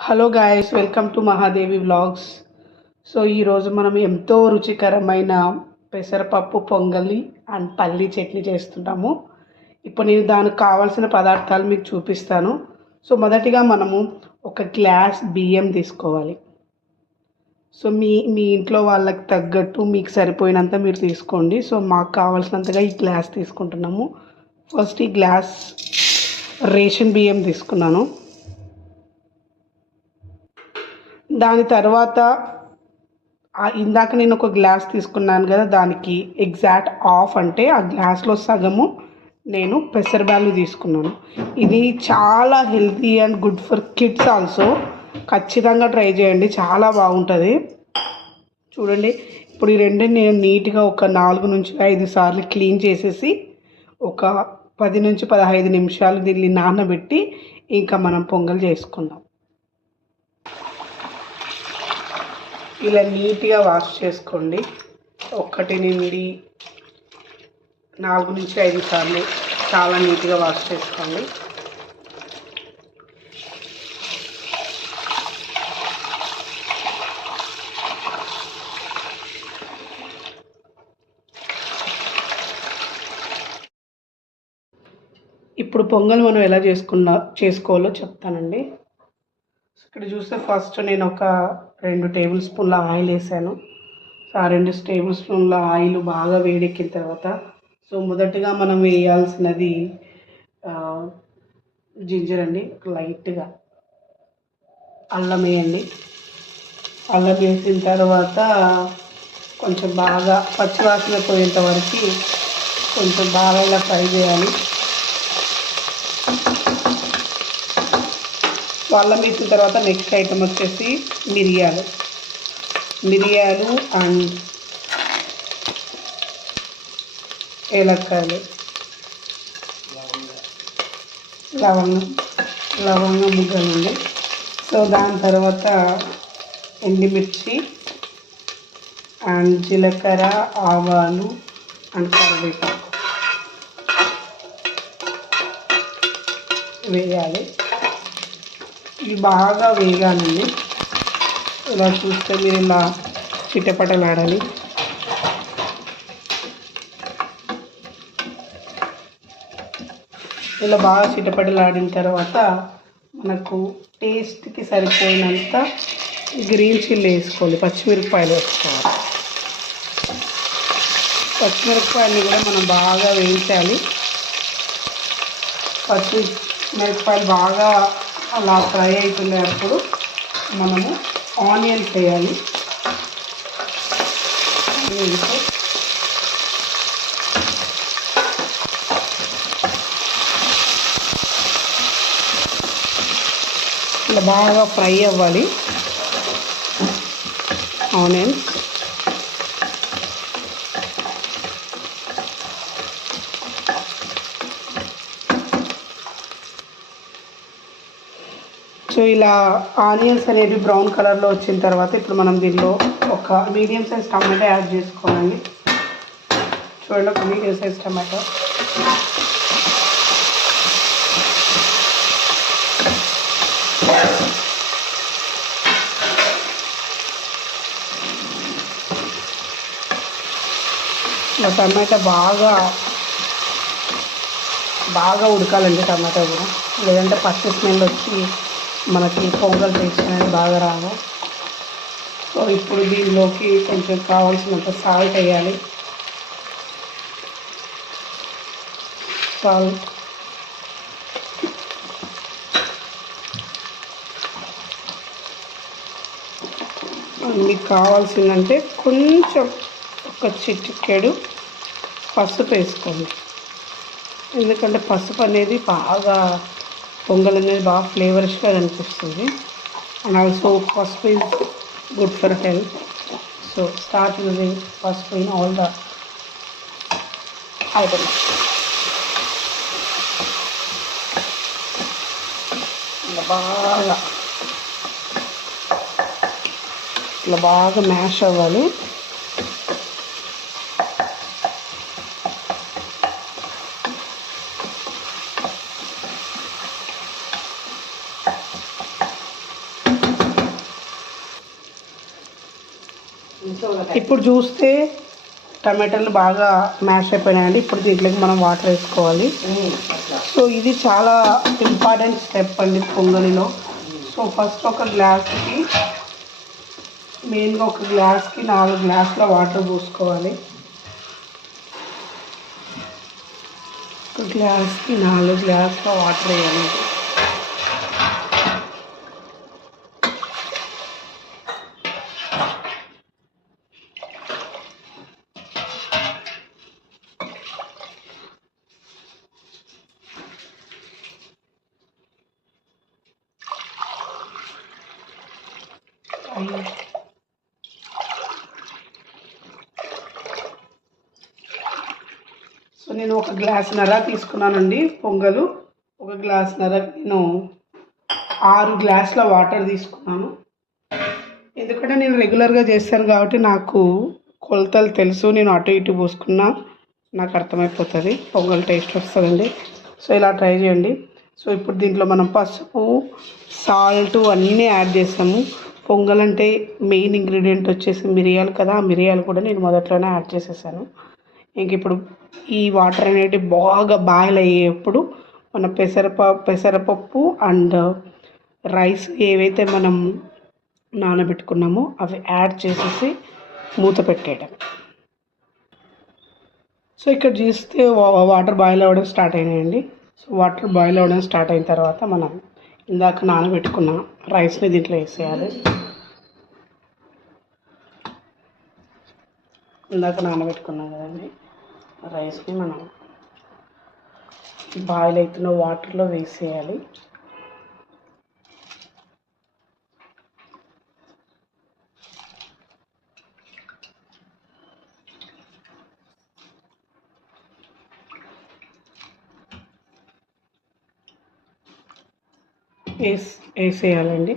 Hello guys welcome to Mahadevi vlogs so ఈరోజు మనం ఎంతో రుచికరమైన పెసరపప్పు పొంగలి అండ్ పల్లి చట్నీ చేస్తుంటాము. ఇప్పుడు నేను దానికి కావాల్సిన పదార్థాలు మీకు చూపిస్తాను. సో మొదటిగా మనము ఒక గ్లాస్ బియ్యం తీసుకోవాలి. సో మీ మీ ఇంట్లో వాళ్ళకి తగ్గట్టు మీకు సరిపోయినంత మీరు తీసుకోండి. సో మాకు కావాల్సినంతగా ఈ గ్లాస్ తీసుకుంటున్నాము. ఫస్ట్ ఈ గ్లాస్ రేషన్ బియ్యం తీసుకున్నాను. దాని తర్వాత ఇందాక నేను ఒక గ్లాస్ తీసుకున్నాను కదా దానికి ఎగ్జాక్ట్ ఆఫ్ అంటే ఆ గ్లాస్లో సగము నేను పెసరబ్యాలు తీసుకున్నాను. ఇది చాలా healthy and good for kids also. ఖచ్చితంగా ట్రై చేయండి చాలా బాగుంటుంది. చూడండి ఇప్పుడు ఈ రెండు నేను నీట్గా ఒక నాలుగు నుంచి ఐదు సార్లు క్లీన్ చేసేసి ఒక పది నుంచి పదహైదు నిమిషాలు దీన్ని నానబెట్టి ఇంకా మనం పొంగల్ చేసుకుందాం. ఇలా నీట్గా వాష్ చేసుకోండి. ఒక్కటి నుండి నాలుగు నుంచి ఐదు సార్లు చాలా నీట్గా వాష్ చేసుకోండి. ఇప్పుడు పొంగల్ మనం ఎలా చేసుకున్నా చేసుకోవాలో చెప్తానండి. ఇక్కడ చూస్తే ఫస్ట్ నేను ఒక రెండు టేబుల్ స్పూన్ల ఆయిల్ వేసాను. సో ఆ రెండు టేబుల్ స్పూన్ల ఆయిల్ బాగా వేడెక్కిన తర్వాత సో మొదటగా మనం వేయాల్సినది జింజర్ అండి. లైట్గా అల్లం వేయండి. అల్లం వేసిన తర్వాత కొంచెం బాగా పచ్చివాసన పోయేంత వరకు కొంచెం బాగా ఇలా ఫ్రై చేయాలి. అల్లం వేసిన తర్వాత నెక్స్ట్ ఐటమ్ వచ్చేసి మిరియాలు. మిరియాలు అండ్ ఏలక్కాయలు. లవంగం. లవంగం ముగ్గలండి సో దాని తర్వాత ఎండిమిర్చి అండ్ జీలకర్ర ఆవాలు అండ్ కరివేపాకు. వేయాలి. ఇవి బాగా వేగాలండి. ఇలా చూస్తే మీరు ఇలా చిట్టపటలాడాలి ఇలా బాగా చిట్టపటలాడిన తర్వాత మనకు టేస్ట్కి సరిపోయినంత గ్రీన్ చిల్లీ వేసుకోవాలి. పచ్చిమిరపకాయలు వేసుకోవాలి. పచ్చిమిరపకాయలు కూడా మనం బాగా వేయించాలి. పచ్చి మిరపకాయలు బాగా అలా ఫ్రై అవుతున్నప్పుడు మనము ఆనియన్స్ వేయాలి. ఆనియన్స్ ఇలా బాగా ఫ్రై అవ్వాలి. ఆనియన్స్ సో ఇలా ఆనియన్స్ అనేవి బ్రౌన్ కలర్లో వచ్చిన తర్వాత ఇప్పుడు మనం దీనిలో ఒక మీడియం సైజ్ టమాటో యాడ్ చేసుకోవాలి. చూడండి ఒక మీడియం సైజ్ టమాటో. ఇలా టమాటా బాగా బాగా ఉడకాలండి టమాటా కూడా. లేదంటే పచ్చి స్మెల్ వచ్చి మనకి పొంగల్ టేస్ట్ అనేది బాగా రాదు. సో ఇప్పుడు దీనిలోకి కొంచెం కావాల్సినంత సాల్ట్ వేయాలి. సాల్ట్. మీకు కావాల్సిందంటే కొంచెం ఒక చిటికెడు పసుపు వేసుకోండి. ఎందుకంటే పసుపు అనేది బాగా పొంగల్ అనేది బాగా ఫ్లేవర్స్గా కనిపిస్తుంది. And also pasupu is good for health so start using pasupu in all the items బాగా ఇలా బాగా మ్యాష్ అవ్వాలి. ఇప్పుడు చూస్తే టమాటాలు బాగా మ్యాష్ అయిపోయినాయండి. ఇప్పుడు దీంట్లోకి మనం వాటర్ వేసుకోవాలి. సో ఇది చాలా ఇంపార్టెంట్ స్టెప్ అండి పొంగలిలో. సో ఫస్ట్ ఒక గ్లాస్కి మెయిన్గా ఒక గ్లాస్కి నాలుగు గ్లాసుల వాటర్ పోసుకోవాలి. ఒక గ్లాస్కి నాలుగు గ్లాసుల వాటర్ వేయాలి. సో నేను ఒక గ్లాస్ నర తీసుకున్నానండి పొంగలు. ఒక గ్లాస్ నర నేను ఆరు గ్లాసుల వాటర్ తీసుకున్నాను. ఎందుకంటే నేను రెగ్యులర్గా చేస్తాను కాబట్టి నాకు కొలతలు తెలుసు నేను అటు ఇటు పోసుకున్నా నాకు అర్థమైపోతుంది. పొంగల్ టేస్ట్ వస్తుందండి. సో ఇలా ట్రై చేయండి. సో ఇప్పుడు దీంట్లో మనం పసుపు సాల్ట్ అన్నీ యాడ్ చేస్తాము పొంగల్ అంటే మెయిన్ ఇంగ్రీడియంట్ వచ్చేసి మిరియాలు కదా ఆ మిరియాలు కూడా నేను మొదట్లోనే యాడ్ చేసేసాను. ఇంక ఇప్పుడు ఈ వాటర్ అనేవి బాగా బాయిల్ అయ్యేప్పుడు మన పెసరప పెసరపప్పు అండ్ రైస్ ఏవైతే మనం నానబెట్టుకున్నామో అవి యాడ్ చేసేసి మూత పెట్టేయడం. సో ఇక్కడ చూస్తే వాటర్ బాయిల్ అవ్వడం స్టార్ట్ అయినాయండి. సో వాటర్ బాయిల్ అవ్వడం స్టార్ట్ అయిన తర్వాత మనం ఇందాక నానబెట్టుకున్న రైస్ని దీంట్లో వేసేయాలి. ఇందాక నానబెట్టుకున్నాం కదండి రైస్ని మనం బాయిల్ అవుతున్న వాటర్లో వేసేయాలి. వేసేయాలండి.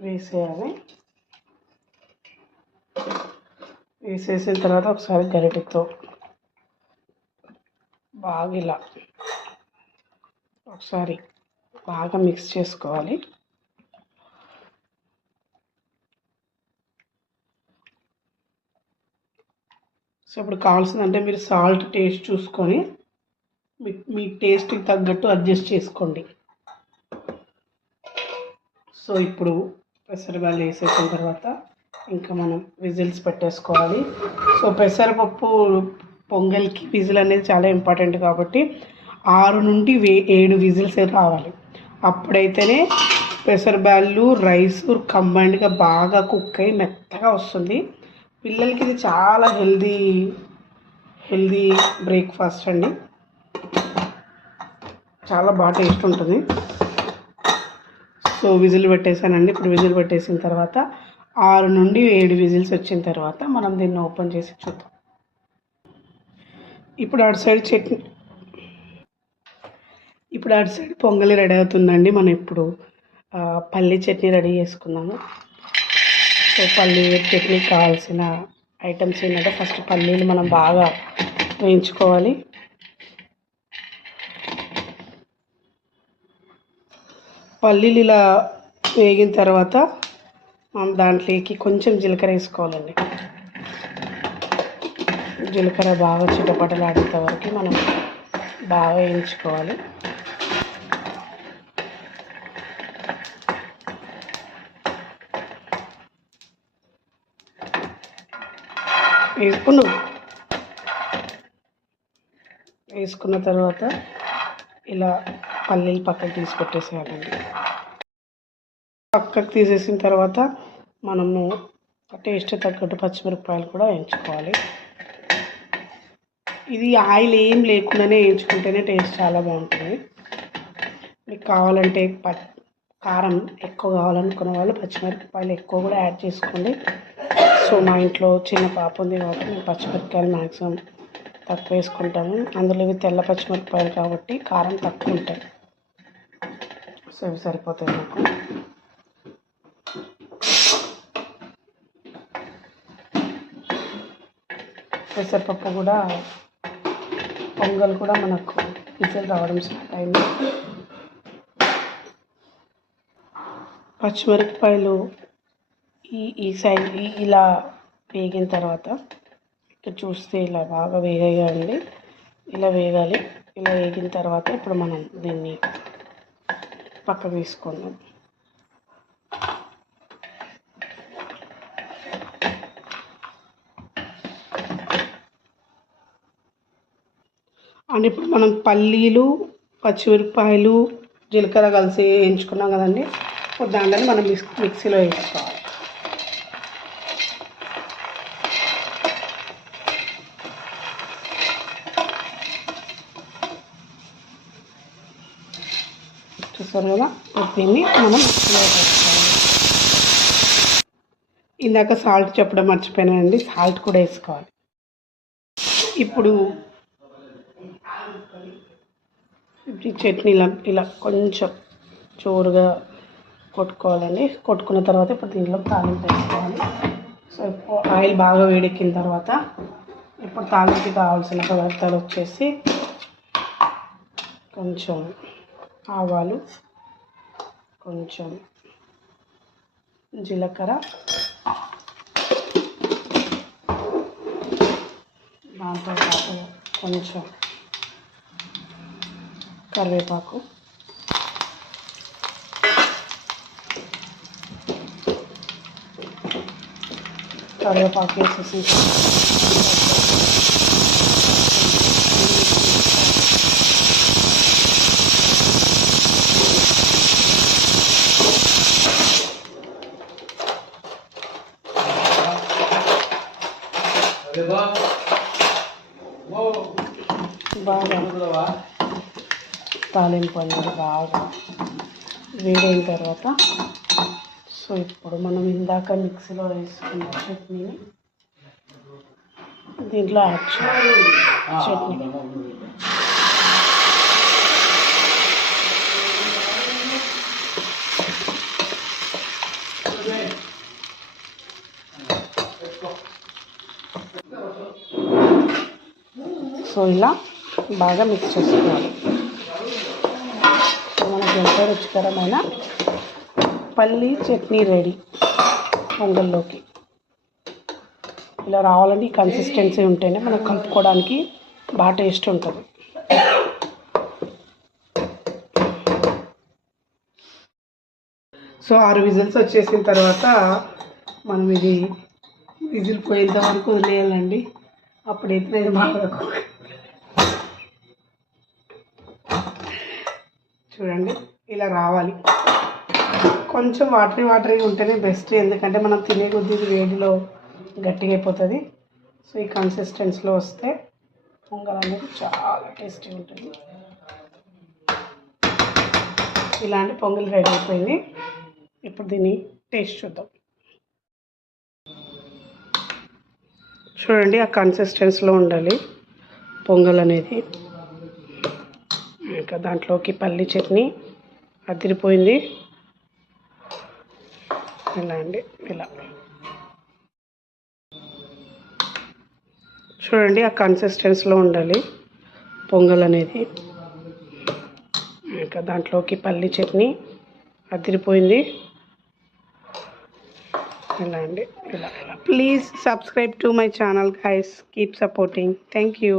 వేసేయాలి. వేసేసిన తర్వాత ఒకసారి గరిటెతో బాగా ఇలా ఒకసారి బాగా మిక్స్ చేసుకోవాలి. సో ఇప్పుడు కావాల్సిందంటే మీరు సాల్ట్ టేస్ట్ చూసుకొని మీ మీ టేస్ట్కి తగ్గట్టు అడ్జస్ట్ చేసుకోండి. సో ఇప్పుడు పెసరబ్యాలు వేసేసిన తర్వాత ఇంకా మనం విజిల్స్ పెట్టేసుకోవాలి. సో పెసరపప్పు పొంగల్కి విజిల్ అనేది చాలా ఇంపార్టెంట్ కాబట్టి ఆరు నుండి వే ఏడు విజిల్స్ రావాలి. అప్పుడైతేనే పెసరబ్యాళ్ళు రైస్ కంబైన్డ్గా బాగా కుక్ అయి మెత్తగా వస్తుంది. పిల్లలకి ఇది చాలా హెల్దీ హెల్దీ బ్రేక్ఫాస్ట్ అండి. చాలా బాగా టేస్ట్ ఉంటుంది. సో విజిల్ పెట్టేసానండి ఇప్పుడు విజిల్ పెట్టేసిన తర్వాత ఆరు నుండి ఏడు విజిల్స్ వచ్చిన తర్వాత మనం దీన్ని ఓపెన్ చేసి చూద్దాం. ఇప్పుడు అటు సైడ్ చట్నీ ఇప్పుడు అటు సైడ్ పొంగలి రెడీ అవుతుందండి. మనం ఇప్పుడు పల్లి చట్నీ రెడీ చేసుకుందాము సో పల్లి చట్నీ కావాల్సిన ఐటమ్స్ ఏంటంటే ఫస్ట్ పల్లీలు మనం బాగా వేయించుకోవాలి. పల్లీలు ఇలా వేగిన తర్వాత మనం దాంట్లోకి కొంచెం జీలకర్ర వేసుకోవాలండి. జీలకర్ర బాగా చిటపటలాడేంత వరకు మనం బాగా వేయించుకోవాలి. వేసుకున్నాం. వేసుకున్న తర్వాత ఇలా పల్లీలు పక్కకు తీసి పెట్టేసేయాలండి పక్కకు తీసేసిన తర్వాత మనము టేస్ట్ తగ్గట్టు పచ్చిమిరపకాయలు కూడా వేయించుకోవాలి ఇది ఆయిల్ ఏం లేకుండానే వేయించుకుంటేనే టేస్ట్ చాలా బాగుంటుంది. మీకు కావాలంటే ప కారం ఎక్కువ కావాలనుకున్న వాళ్ళు పచ్చిమిరపకాయలు ఎక్కువ కూడా యాడ్ చేసుకోండి. సో మా ఇంట్లో చిన్న పాప ఉంది కాబట్టి మేము పచ్చిమిరపకాయలు మ్యాక్సిమం తక్కువ వేసుకుంటాము అందులో ఇవి తెల్ల పచ్చిమిరపకాయలు కాబట్టి కారం తక్కువ ఉంటాయి. సో ఇవి సరిపోతాయి నాకు. పెసరపప్పు కూడా పొంగల్ కూడా మనకు విజిల్ రావడం స్టార్ట్ అయింది. పచ్చిమిరపకాయలు ఈ ఈ సైడ్ ఇలా వేగిన తర్వాత ఇక్కడ చూస్తే ఇలా బాగా వేగేయండి. ఇలా వేగాలి. ఇలా వేగిన తర్వాత ఇప్పుడు మనం దీన్ని పక్కకు తీసుకుందాం. అండ్ ఇప్పుడు మనం పల్లీలు పచ్చిమిరపకాయలు జీలకర్ర కలిసి వేయించుకున్నాం కదండి. దాంట్లో మనం మిక్సీలో వేసుకోవాలి చూస్తారు కదా దీన్ని మనం వేసుకోవాలి ఇందాక సాల్ట్ చెప్పడం మర్చిపోయానండి సాల్ట్ కూడా వేసుకోవాలి. ఇప్పుడు ఈ చట్నీ ఇలా ఇలా కొంచెం చోరుగా కొట్టుకోవాలండి. కొట్టుకున్న తర్వాత ఇప్పుడు దీంట్లో తాలింపు వేసుకోవాలి. సో ఆయిల్ బాగా వేడెక్కిన తర్వాత ఇప్పుడు తాలింపు కావాల్సిన పదార్థాలు వచ్చేసి కొంచెం ఆవాలు కొంచెం జీలకర్ర. దాంతో పాటు కొంచెం కరివేపాకు. కరివేపాకు వేసేసి బాగా తాలింపు అనేది బాగా వేడైన తర్వాత సో ఇప్పుడు మనం ఇందాక మిక్సీలో వేసుకున్న చట్నీని దీంట్లో యాడ్ చేయాలి. చట్నీ. సో ఇలా బాగా మిక్స్ చేసుకోవాలి మనకి ఎంతో రుచికరమైన పల్లి చట్నీ రెడీ పొంగల్లోకి. ఇలా రావాలంటే ఈ కన్సిస్టెన్సీ ఉంటేనే మనం కలుపుకోవడానికి బాగా టేస్ట్ ఉంటుంది. సో ఆరు విజిల్స్ వచ్చేసిన తర్వాత మనం ఇది విజిల్ పోయేంత వరకు వదిలేయాలండి. అప్పుడైతే ఇది బాగా చూడండి. ఇలా రావాలి. కొంచెం వాటరీ వాటరీ ఉంటేనే బెస్ట్ ఎందుకంటే మనం తినే కొద్దీ వేడిలో గట్టిగా అయిపోతుంది. సో ఈ కన్సిస్టెన్సీలో వస్తే పొంగల్ అనేది చాలా టేస్టీ ఉంటుంది. ఇలాంటి పొంగల్ రెడీ అయిపోయింది. ఇప్పుడు దీన్ని టేస్ట్ చూద్దాం. చూడండి ఆ కన్సిస్టెన్సీలో ఉండాలి పొంగల్ అనేది. ఇంకా దాంట్లోకి పల్లి చట్నీ అదిరిపోయింది. ఇలా అండి ఇలా. చూడండి ఆ కన్సిస్టెన్సీలో ఉండాలి పొంగల్ అనేది. ఇంకా దాంట్లోకి పల్లి చట్నీ అదిరిపోయింది. ఇలా అండి ఇలా ఇలా. Please subscribe to my channel guys keep supporting thank you